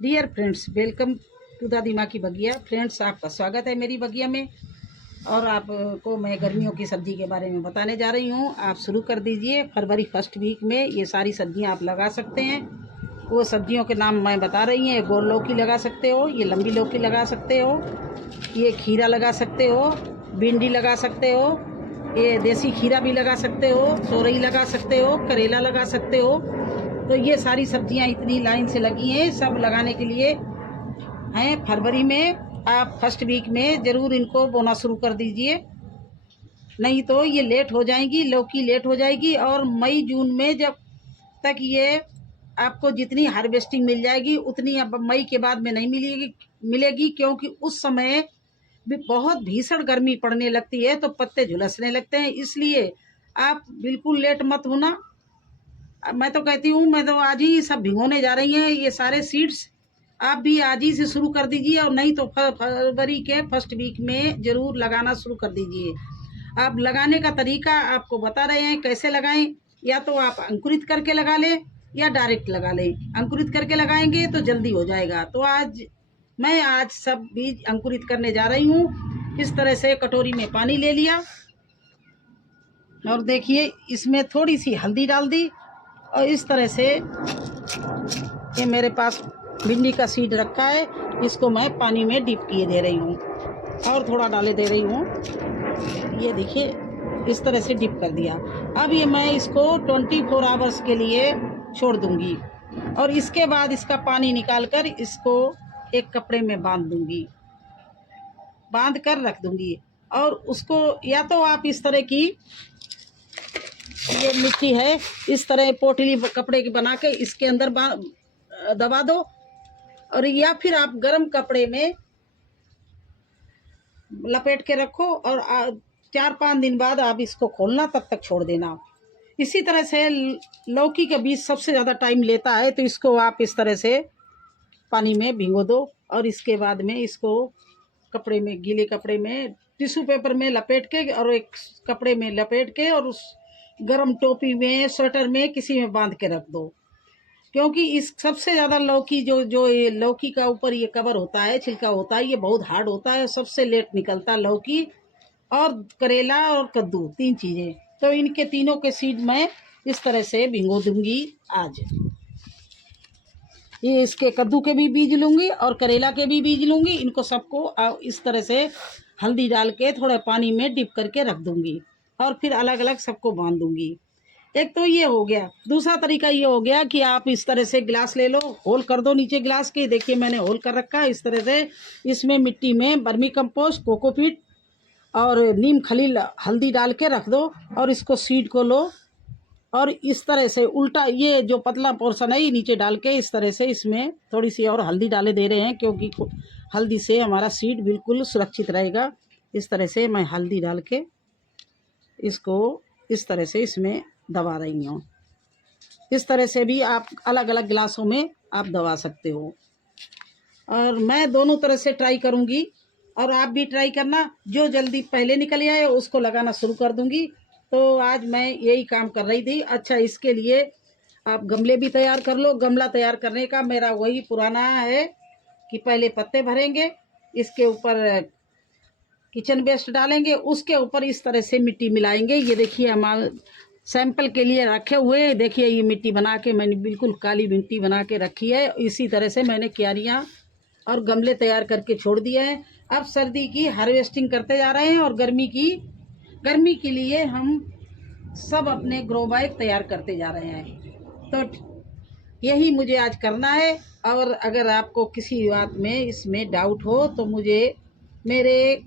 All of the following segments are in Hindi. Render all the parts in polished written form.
डियर फ्रेंड्स, वेलकम टू दादी माँ की बगिया। फ्रेंड्स, आपका स्वागत है मेरी बगिया में। और आपको मैं गर्मियों की सब्ज़ी के बारे में बताने जा रही हूँ। आप शुरू कर दीजिए। फरवरी फर्स्ट वीक में ये सारी सब्जियाँ आप लगा सकते हैं। वो सब्जियों के नाम मैं बता रही हैं। गोल लौकी लगा सकते हो, ये लंबी लौकी लगा सकते हो, ये खीरा लगा सकते हो, भिंडी लगा सकते हो, ये देसी खीरा भी लगा सकते हो, तोरई लगा सकते हो, करेला लगा सकते हो। तो ये सारी सब्जियां इतनी लाइन से लगी हैं, सब लगाने के लिए हैं। फरवरी में आप फर्स्ट वीक में ज़रूर इनको बोना शुरू कर दीजिए, नहीं तो ये लेट हो जाएंगी, लौकी लेट हो जाएगी। और मई जून में जब तक ये आपको जितनी हार्वेस्टिंग मिल जाएगी उतनी अब मई के बाद में नहीं मिलेगी, क्योंकि उस समय भी बहुत भीषण गर्मी पड़ने लगती है तो पत्ते झुलसने लगते हैं। इसलिए आप बिल्कुल लेट मत होना। मैं तो कहती हूँ, मैं तो आज ही सब भिगोने जा रही हैं ये सारे सीड्स। आप भी आज ही से शुरू कर दीजिए, और नहीं तो फरवरी के फर्स्ट वीक में ज़रूर लगाना शुरू कर दीजिए। आप लगाने का तरीका आपको बता रहे हैं कैसे लगाएं। या तो आप अंकुरित करके लगा लें या डायरेक्ट लगा लें। अंकुरित करके लगाएंगे तो जल्दी हो जाएगा। तो मैं सब बीज अंकुरित करने जा रही हूँ। इस तरह से कटोरी में पानी ले लिया, और देखिए इसमें थोड़ी सी हल्दी डाल दी, और इस तरह से ये मेरे पास भिंडी का सीड रखा है, इसको मैं पानी में डिप किए दे रही हूँ और थोड़ा डाले दे रही हूँ। ये देखिए इस तरह से डिप कर दिया। अब ये मैं इसको 24 आवर्स के लिए छोड़ दूँगी, और इसके बाद इसका पानी निकाल कर इसको एक कपड़े में बांध कर रख दूँगी। और उसको या तो आप इस तरह की, ये मिट्टी है, इस तरह पोटली कपड़े की बना के इसके अंदर दबा दो, और या फिर आप गर्म कपड़े में लपेट के रखो, और 4-5 दिन बाद आप इसको खोलना, तब तक छोड़ देना। इसी तरह से लौकी का बीज सबसे ज़्यादा टाइम लेता है, तो इसको आप इस तरह से पानी में भिगो दो, और इसके बाद में इसको कपड़े में, गीले कपड़े में, टिश्यू पेपर में लपेट के, और एक कपड़े में लपेट के, और उस गर्म टोपी में, स्वेटर में, किसी में बांध के रख दो। क्योंकि इस सबसे ज़्यादा लौकी जो ये लौकी का ऊपर ये कवर होता है, छिलका होता है, ये बहुत हार्ड होता है। सबसे लेट निकलता है लौकी और करेला और कद्दू, 3 चीज़ें। तो इनके तीनों के सीड मैं इस तरह से भिगो दूंगी आज। ये इसके कद्दू के भी बीज लूँगी और करेला के भी बीज लूँगी। इनको सबको इस तरह से हल्दी डाल के थोड़ा पानी में डिप करके रख दूँगी, और फिर अलग अलग सबको बांध दूँगी। एक तो ये हो गया। दूसरा तरीका ये हो गया कि आप इस तरह से गिलास ले लो, होल कर दो नीचे गिलास के। देखिए मैंने होल कर रखा है इस तरह से। इसमें मिट्टी में वर्मी कंपोस्ट, कोकोपीट और नीम खलील, हल्दी डाल के रख दो, और इसको सीड को लो, और इस तरह से उल्टा, ये जो पतला पोर्शन है ये नीचे डाल के इस तरह से इसमें थोड़ी सी और हल्दी डाले दे रहे हैं, क्योंकि हल्दी से हमारा सीड बिल्कुल सुरक्षित रहेगा। इस तरह से मैं हल्दी डाल के इसको इस तरह से इसमें दबा रही हूँ। इस तरह से भी आप अलग अलग गिलासों में आप दबा सकते हो, और मैं दोनों तरह से ट्राई करूँगी, और आप भी ट्राई करना। जो जल्दी पहले निकल आए उसको लगाना शुरू कर दूँगी। तो आज मैं यही काम कर रही थी। अच्छा, इसके लिए आप गमले भी तैयार कर लो। गमला तैयार करने का मेरा वही पुराना है कि पहले पत्ते भरेंगे, इसके ऊपर किचन वेस्ट डालेंगे, उसके ऊपर इस तरह से मिट्टी मिलाएंगे। ये देखिए हमारे सैंपल के लिए रखे हुए हैं। देखिए ये मिट्टी बना के मैंने बिल्कुल काली मिट्टी बना के रखी है। इसी तरह से मैंने क्यारियाँ और गमले तैयार करके छोड़ दिए हैं। अब सर्दी की हार्वेस्टिंग करते जा रहे हैं, और गर्मी के लिए हम सब अपने ग्रो बैग तैयार करते जा रहे हैं। तो यही मुझे आज करना है। और अगर आपको किसी बात में इसमें डाउट हो तो मुझे मेरे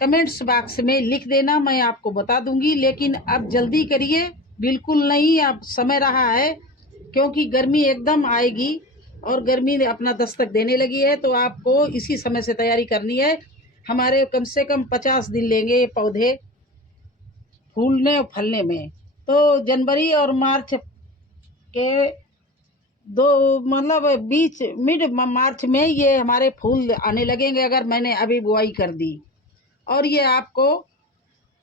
कमेंट्स बॉक्स में लिख देना, मैं आपको बता दूंगी। लेकिन अब जल्दी करिए, बिल्कुल नहीं अब समय रहा है, क्योंकि गर्मी एकदम आएगी, और गर्मी ने अपना दस्तक देने लगी है। तो आपको इसी समय से तैयारी करनी है। हमारे कम से कम 50 दिन लेंगे ये पौधे फूलने और फलने में। तो जनवरी और मार्च के दो, मतलब बीच मिड मार्च में ये हमारे फूल आने लगेंगे, अगर मैंने अभी बुआई कर दी। और ये आपको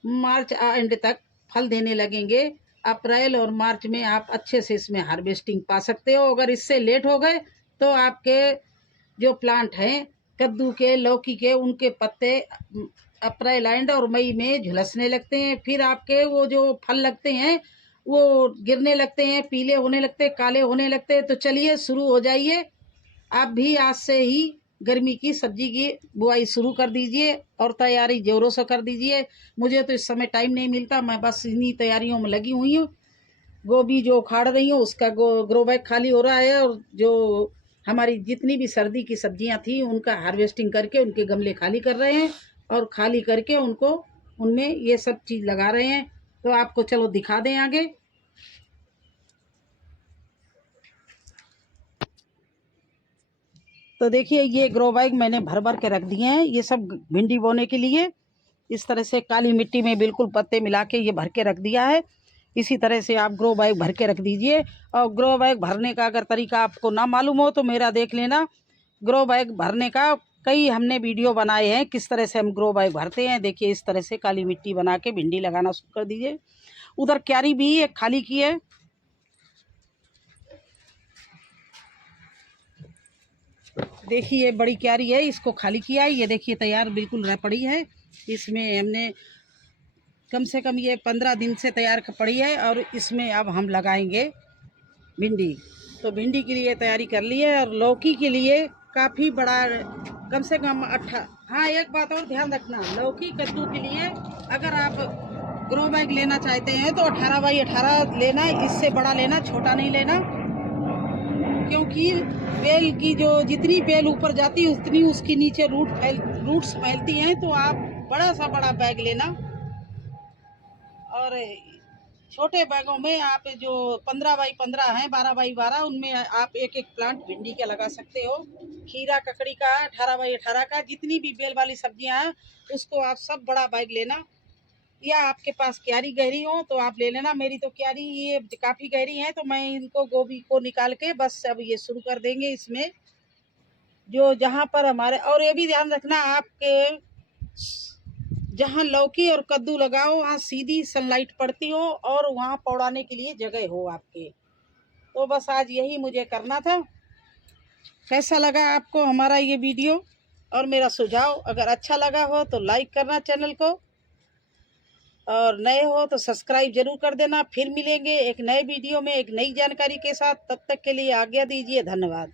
मार्च एंड तक फल देने लगेंगे। अप्रैल और मार्च में आप अच्छे से इसमें हार्वेस्टिंग पा सकते हो। अगर इससे लेट हो गए तो आपके जो प्लांट हैं कद्दू के, लौकी के, उनके पत्ते अप्रैल एंड और मई में झुलसने लगते हैं। फिर आपके वो जो फल लगते हैं वो गिरने लगते हैं, पीले होने लगते हैं, काले होने लगते हैं। तो चलिए शुरू हो जाइए, आप भी आज से ही गर्मी की सब्जी की बुआई शुरू कर दीजिए और तैयारी जोरों से कर दीजिए। मुझे तो इस समय टाइम नहीं मिलता, मैं बस इन्हीं तैयारियों में लगी हुई हूँ। गोभी जो उखाड़ रही हूँ उसका ग्रो बैग खाली हो रहा है, और जो हमारी जितनी भी सर्दी की सब्जियां थी उनका हार्वेस्टिंग करके उनके गमले खाली कर रहे हैं, और खाली करके उनको उनमें ये सब चीज़ लगा रहे हैं। तो आपको चलो दिखा दें आगे। तो देखिए ये ग्रो बैग मैंने भर भर के रख दिए हैं, ये सब भिंडी बोने के लिए। इस तरह से काली मिट्टी में बिल्कुल पत्ते मिला के ये भर के रख दिया है। इसी तरह से आप ग्रो बैग भर के रख दीजिए। और ग्रो बैग भरने का अगर तरीका आपको ना मालूम हो तो मेरा देख लेना। ग्रो बैग भरने का कई हमने वीडियो बनाए हैं, किस तरह से हम ग्रो बैग भरते हैं। देखिए इस तरह से काली मिट्टी बना के भिंडी लगाना शुरू कर दीजिए। उधर क्यारी भी एक खाली की है, देखिए बड़ी क्यारी है, इसको खाली किया है। ये देखिए तैयार बिल्कुल रह पड़ी है। इसमें हमने कम से कम ये 15 दिन से तैयार पड़ी है, और इसमें अब हम लगाएंगे भिंडी। तो भिंडी के लिए तैयारी कर ली है, और लौकी के लिए काफ़ी बड़ा, कम से कम हाँ एक बात और ध्यान रखना, लौकी कद्दू के लिए अगर आप ग्रो बैग लेना चाहते हैं तो 18 बाई 18 लेना, इससे बड़ा लेना, छोटा नहीं लेना। क्योंकि बेल की जो जितनी बेल ऊपर जाती है उतनी उसके नीचे रूट्स फैलती हैं। तो आप बड़ा सा बड़ा बैग लेना, और छोटे बैगों में आप जो 15 बाई 15 हैं, 12 बाई 12, उनमें आप एक एक प्लांट भिंडी का लगा सकते हो। खीरा ककड़ी का 18 बाई 18 का, जितनी भी बेल वाली सब्जियां हैं उसको आप सब बड़ा बैग लेना। या आपके पास क्यारी गहरी हो तो आप ले लेना। मेरी तो क्यारी ये काफ़ी गहरी है, तो मैं इनको गोभी को निकाल के बस अब ये शुरू कर देंगे इसमें। जो जहाँ पर हमारे, और ये भी ध्यान रखना आपके जहाँ लौकी और कद्दू लगाओ वहाँ सीधी सनलाइट पड़ती हो और वहाँ पौड़ाने के लिए जगह हो आपके। तो बस आज यही मुझे करना था। कैसा लगा आपको हमारा ये वीडियो और मेरा सुझाव? अगर अच्छा लगा हो तो लाइक करना चैनल को, और नए हो तो सब्सक्राइब जरूर कर देना। फिर मिलेंगे एक नए वीडियो में एक नई जानकारी के साथ, तब तक के लिए आज्ञा दीजिए। धन्यवाद।